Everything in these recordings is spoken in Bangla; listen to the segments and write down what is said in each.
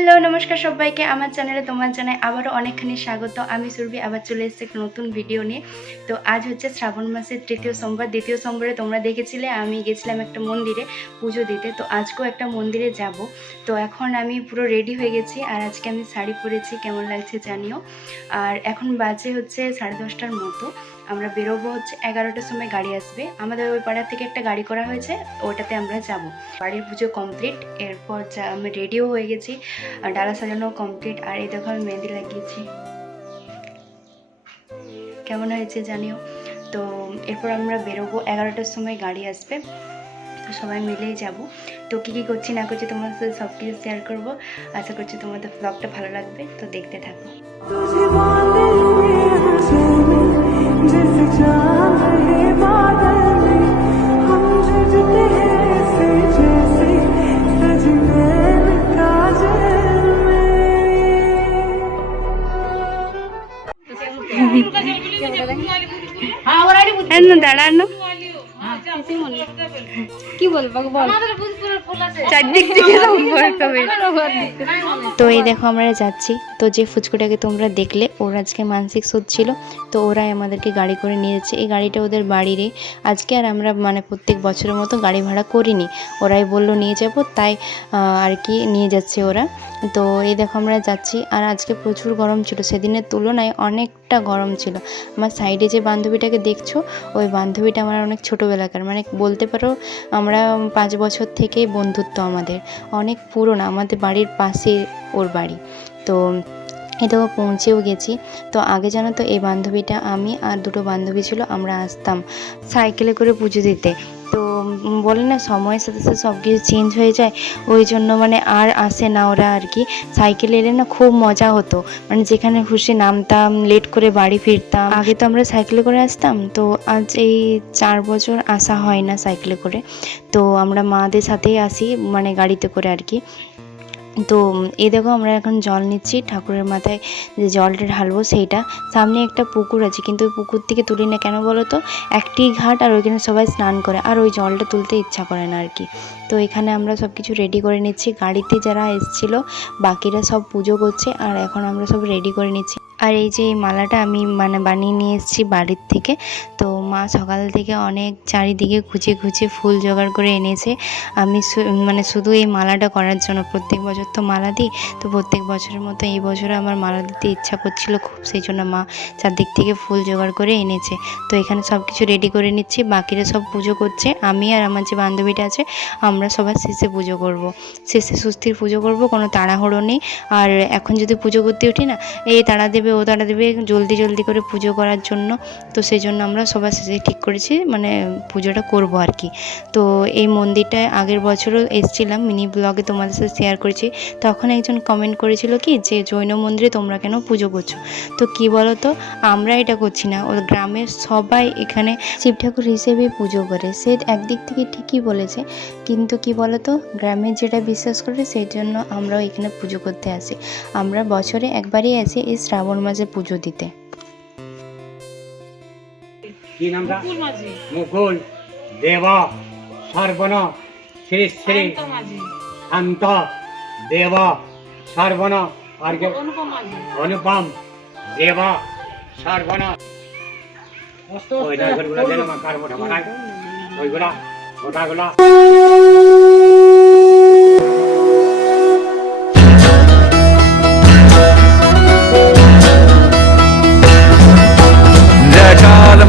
হ্যালো নমস্কার সবাইকে আমার চ্যানেলে তোমার জানাই আবারও অনেকখানি স্বাগত। আমি সুরভি আবার চলে এসেছি একটা নতুন ভিডিও নিয়ে। তো আজ হচ্ছে শ্রাবণ মাসের তৃতীয় সোমবার। দ্বিতীয় সোমবারে তোমরা দেখেছিলে আমি গেছিলাম একটা মন্দিরে পুজো দিতে, তো আজকেও একটা মন্দিরে যাব। তো এখন আমি পুরো রেডি হয়ে গেছি আর আজকে আমি শাড়ি পরেছি, কেমন লাগছে জানিও। আর এখন বাজে হচ্ছে 10:30টার মতো। আমরা বেরোবো হচ্ছে 11টার সময়, গাড়ি আসবে আমাদের ওই পাড়া থেকে, একটা গাড়ি করা হয়েছে, ওটাতে আমরা যাব। বাড়ির পুজো কমপ্লিট, এরপর আমি রেডিও হয়ে গেছি, ডালা সাজানো কমপ্লিট। আর এই দেখো আমি মেহেন্দি লাগিয়েছি, কেমন হয়েছে জানিও। তো এরপর আমরা বেরোবো, 11টার সময় গাড়ি আসবে, তো সবাই মিলেই যাব। তো কী কী করছি না করছি তোমাদের সাথে সব কিছু শেয়ার করবো। আশা করছি তোমাদের ব্লগটা ভালো লাগবে, তো দেখতে থাকো। দাঁড়ানো কি বলবো চারদিক থেকে তো এই দেখো আমরা যাচ্ছি। তো যে ফুচকুটাকে তোমরা দেখলে, ওর আজকে মানসিক শোধ ছিল, তো ওরাই আমাদেরকে গাড়ি করে নিয়ে যাচ্ছে। এই গাড়িটা ওদের বাড়িরই আজকে, আর আমরা মানে প্রত্যেক বছরের মতো গাড়ি ভাড়া করিনি, ওরাই বললো নিয়ে যাব, তাই আর কি নিয়ে যাচ্ছে ওরা। তো এই দেখো আমরা যাচ্ছি। আর আজকে প্রচুর গরম ছিল, সেদিনের তুলনায় অনেকটা গরম ছিল। আমার সাইডে যে বান্ধবীটাকে দেখছো, ওই বান্ধবীটা আমার অনেক ছোটোবেলাকার, মানে বলতে পারো আমরা 5 বছর থেকেই বন্ধুত্ব আমাদের, অনেক পুরনো, আমাদের বাড়ির পাশে ওর বাড়ি। তো এটাও পৌঁছেও গেছি। তো আগে জানো তো এই বান্ধবীটা, আমি আর দুটো বান্ধবী ছিল, আমরা আসতাম সাইকেলে করে পুজো দিতে। তো বলে না সময়ের সাথে সাথে সব কিছু চেঞ্জ হয়ে যায়, ওই জন্য মানে আর আসে না ওরা আর কি। সাইকেলে এলে না খুব মজা হতো, মানে যেখানে খুশি নামতাম, লেট করে বাড়ি ফিরতাম। আগে তো আমরা সাইকেলে করে আসতাম, তো আজ এই 4 বছর আসা হয় না সাইকেলে করে। তো আমরা মাদের সাথেই আসি, মানে গাড়িতে করে আর কি। তো এই দেখো আমরা এখন জল নিচ্ছি, ঠাকুরের মাথায় যে জলটা ঢালবো সেইটা। সামনে একটা পুকুর আছে, কিন্তু ওই পুকুর থেকে তুলি না কেন বলো তো, একটি ঘাট, আর ওইখানে সবাই স্নান করে, আর ওই জলটা তুলতে ইচ্ছা করে না আর কি। তো এখানে আমরা সব কিছু রেডি করে নিচ্ছি, গাড়িতে যারা এসেছিল বাকিরা সব পুজো করছে, আর এখন আমরা সব রেডি করে নিচ্ছি। আর এই যে এই মালাটা আমি মানে বানিয়ে নিয়ে এসেছি বাড়ির থেকে। তো মা সকাল থেকে অনেক চারিদিকে খুঁজে খুঁজে ফুল জোগাড় করে এনেছে। আমি মানে শুধু এই মালাটা করার জন্য, প্রত্যেক বছর তো মালা দিই, তো প্রত্যেক বছরের মতো এই বছরে আমার মালা দিতে ইচ্ছা করছিল খুব, সেই জন্য মা চারদিক থেকে ফুল জোগাড় করে এনেছে। তো এখানে সব কিছু রেডি করে নিচ্ছি, বাকিরা সব পুজো করছে, আমি আর আমার যে বান্ধবীটা আছে আমরা সবার শেষে পুজো করব, শেষে সুস্থির পুজো করব, কোনো তাড়াহুড়ো নেই। আর এখন যদি পুজো করতে উঠি না, এই তাড়া দেবে ও তাড়া দেবে, জলদি জলদি করে পুজো করার জন্য। তো সেই জন্য আমরা সবার শেষে ঠিক করেছি মানে পুজোটা করব আর কি। তো এই মন্দিরটায় আগের বছরও এসেছিলাম, মিনি ব্লগে তোমাদের সাথে শেয়ার করেছি। তখন একজন কমেন্ট করেছিল কি যে জৈন মন্দিরে তোমরা কেন পুজো করছো। তো কি বলো তো, আমরা এটা করছি না, ও গ্রামের সবাই এখানে শিব ঠাকুর হিসেবে পুজো করে। সে একদিক থেকে ঠিকই বলেছে, কিন্তু কি বলো তো, গ্রামের যেটা বিশ্বাস করে সেই জন্য আমরাও এখানে পুজো করতে আসি। আমরা বছরে একবারই আসি এই শ্রাবণ মাসে পুজো দিতে। কি নামটা? মুকুল দেবা সর্বণ শ্রী শ্রী শান্ত দেবা সর্বণ আর অনুপম দেবা সর্বণ। ওইগুলা যেন কার মোটা বানায়, ওইগুলা ওটাগুলা।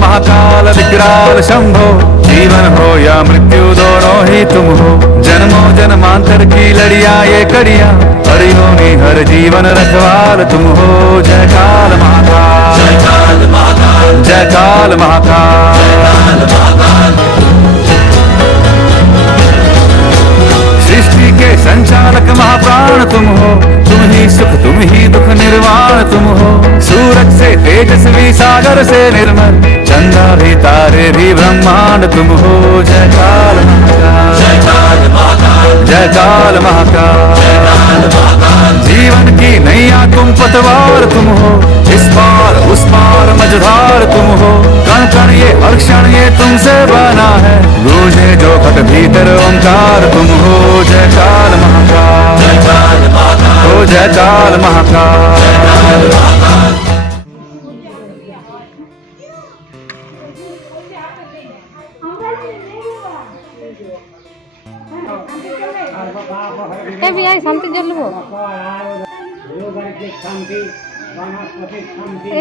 महाकाल विकराल शंभो, जीवन हो या मृत्यु दोनों ही तुम हो। जन्मों जन्मांतर की लड़िया ये कड़िया, हरियों ने हर जीवन रखवाल तुम हो। जय काल महाकाल, जय काल महाकाल, जय काल महाकाल, जय काल महाकाल। सृष्टि के संचालक महाप्राण तुम हो, तुम ही सुख तुम ही दुख निर्वाण तुम हो। सूरज से तेजस्वी सागर से निर्मल, चंदा भी तारे भी ब्रह्मांड तुम हो। जय काल महाकाल, जय काल महाकाल, जय काल महाकाल, जय काल महाकाल। जीवन की नैया तुम पतवार तुम हो, इस पार उस पार मझधार तुम हो। कण कण ये हर क्षण ये तुमसे बना है, गूंजे जो खट भीतर ओंकार तुम हो। जय काल महाकाल, जय काल महाकाल, जयकाल महाकाल। শান্তি জ্বলবো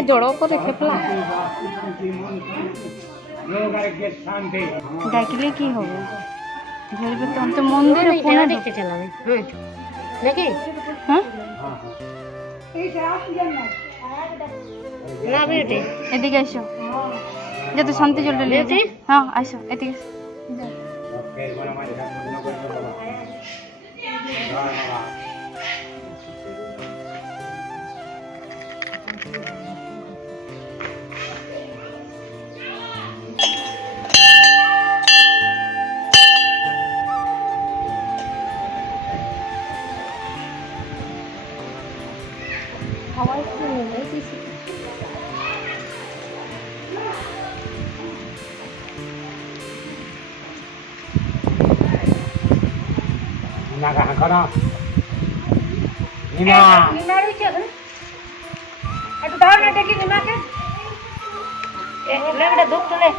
জড়ো করে খেপলা ডাকলে কি হবে? ঝরবে তো। আমি তো মন্দিরে ফোনে দেখতে চালাবে দেখি হ্যাঁ না বেটে এদিকে আসো, যাতে শান্তি জলটা নিয়েছে। হ্যাঁ আসো এদিকে। Ninaga hakana. Nina. একটু দাও না দেখি নিমাকে লেবড়া ধূপ তোলে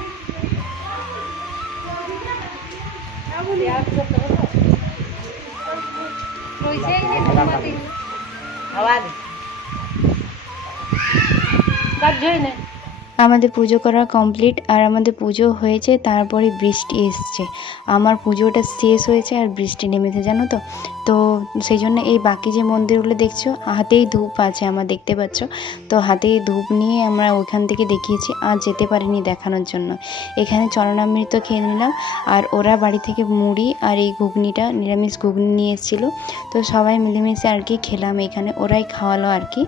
আওয়াজ কাজ জয় না। আমাদের পুজো করা কমপ্লিট, আর আমাদের পুজো হয়েছে, তারপরে বৃষ্টি এসছে। আমার পুজোটা শেষ হয়েছে আর বৃষ্টি নেমেছে জানো তো। তো সেই জন্য এই বাকি যে মন্দিরগুলো দেখছো, হাতেই ধূপ আছে আমার, দেখতে পাচ্ছ তো। হাতেই ধূপ নিয়ে আমরা ওইখান থেকে দেখিয়েছি, আর যেতে পারিনি দেখানোর জন্য। এখানে চরণামৃত খেয়ে নিলাম, আর ওরা বাড়ি থেকে মুড়ি আর এই ঘুগনিটা, নিরামিষ ঘুগনি নিয়ে এসেছিলো। তো সবাই মিলেমিশে আর কি খেলাম এখানে, ওরাই খাওয়ালো আর কি।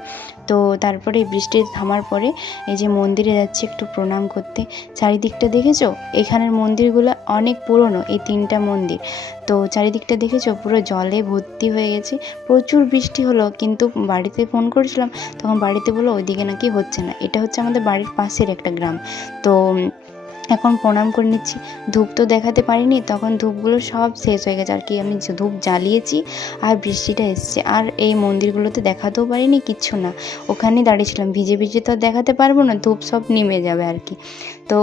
তো তারপরে বৃষ্টি থামার পরে এই যে মন্দিরে যাচ্ছি একটু প্রণাম করতে। চারিদিকটা দেখেছো? এখানের মন্দিরগুলো অনেক পুরনো, এই 3টা মন্দির। তো চারিদিকটা দেখেছো পুরো জলে ভর্তি হয়ে গেছে। প্রচুর বৃষ্টি হলো, কিন্তু বাড়িতে ফোন করেছিলাম, তখন বাড়িতে বললো ওইদিকে নাকি হচ্ছে না। এটা হচ্ছে আমাদের বাড়ির পাশের একটা গ্রাম। তো এখন প্রণাম করে নিচ্ছি। ধূপ তো দেখাতে পারিনি, তখন ধূপগুলো সব শেষ হয়ে গেছে আর কি। আমি ধূপ জ্বালিয়েছি আর বৃষ্টিটা এসছে, আর এই মন্দিরগুলোতে দেখাতেও পারিনি কিচ্ছু না। ওখানেই দাঁড়িয়েছিলাম, ভিজে ভিজে তো দেখাতে পারবো না, ধূপ সব নিমে যাবে আর কি। তো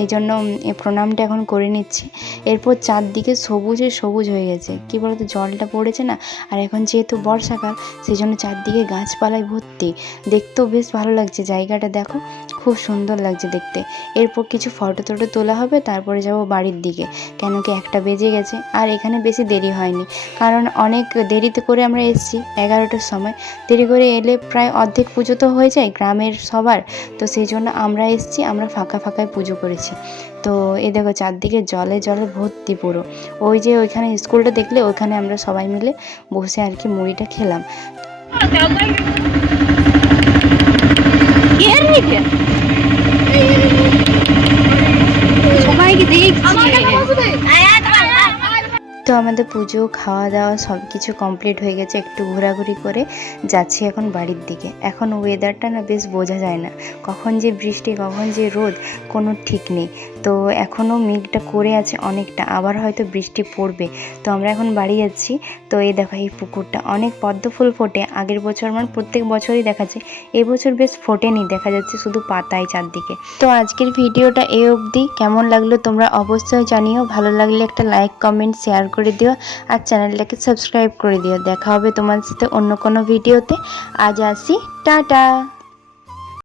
এই জন্য এই প্রণামটা এখন করে নিচ্ছি। এরপর চারদিকে সবুজে সবুজ হয়ে গেছে, কী বলতো, জলটা পড়েছে না। আর এখন যেহেতু বর্ষাকাল, সেই জন্য চারদিকে গাছপালায় ভর্তি, দেখতেও বেশ ভালো লাগছে। জায়গাটা দেখো, খুব সুন্দর লাগছে দেখতে। এরপর কিছু ফটো টটো তোলা হবে, তারপরে যাব বাড়ির দিকে, কেন কি 1টা বেজে গেছে। আর এখানে বেশি দেরি হয়নি, কারণ অনেক দেরিতে করে আমরা এসেছি, 11টার সময়। দেরি করে এলে প্রায় অর্ধেক পুজো তো হয়ে যায় গ্রামের সবার। তো সেই জন্য আমরা এসেছি, আমরা ফাঁকা ফাঁকায় পুজো করেছি। তো এই দেখো চারদিকে জলে জলে ভর্তি পুরো। ওই যে ওইখানে স্কুলটা দেখলে, ওইখানে আমরা সবাই মিলে বসে আর কি মুড়িটা খেলাম। তো আমাদের পুজো, খাওয়া দাওয়া সব কিছু কমপ্লিট হয়ে গেছে। একটু ঘোরাঘুরি করে যাচ্ছি এখন বাড়ির দিকে। এখন ওয়েদারটা না বেশ বোঝা যায় না, কখন যে বৃষ্টি কখন যে রোদ, কোনো ঠিক নেই। তো এখনও মেঘটা করে আছে অনেকটা, আবার হয়তো বৃষ্টি পড়বে। তো আমরা এখন বাড়ি যাচ্ছি। তো এই দেখো এই পুকুরটা অনেক পদ্ম ফুল ফোটে। আগের বছর মানে প্রত্যেক বছরই দেখাচ্ছে, এবছর বেশ ফোটেনি, দেখা যাচ্ছে শুধু পাতায় চারদিকে। তো আজকের ভিডিওটা এই অবধি। কেমন লাগলো তোমরা অবশ্যই জানিও। ভালো লাগলে একটা লাইক, কমেন্ট, শেয়ার করে দিও, আর চ্যানেলটাকে সাবস্ক্রাইব করে দিও। দেখা হবে তোমার সাথে অন্য কোনো ভিডিওতে। আজ আসি, টাটা।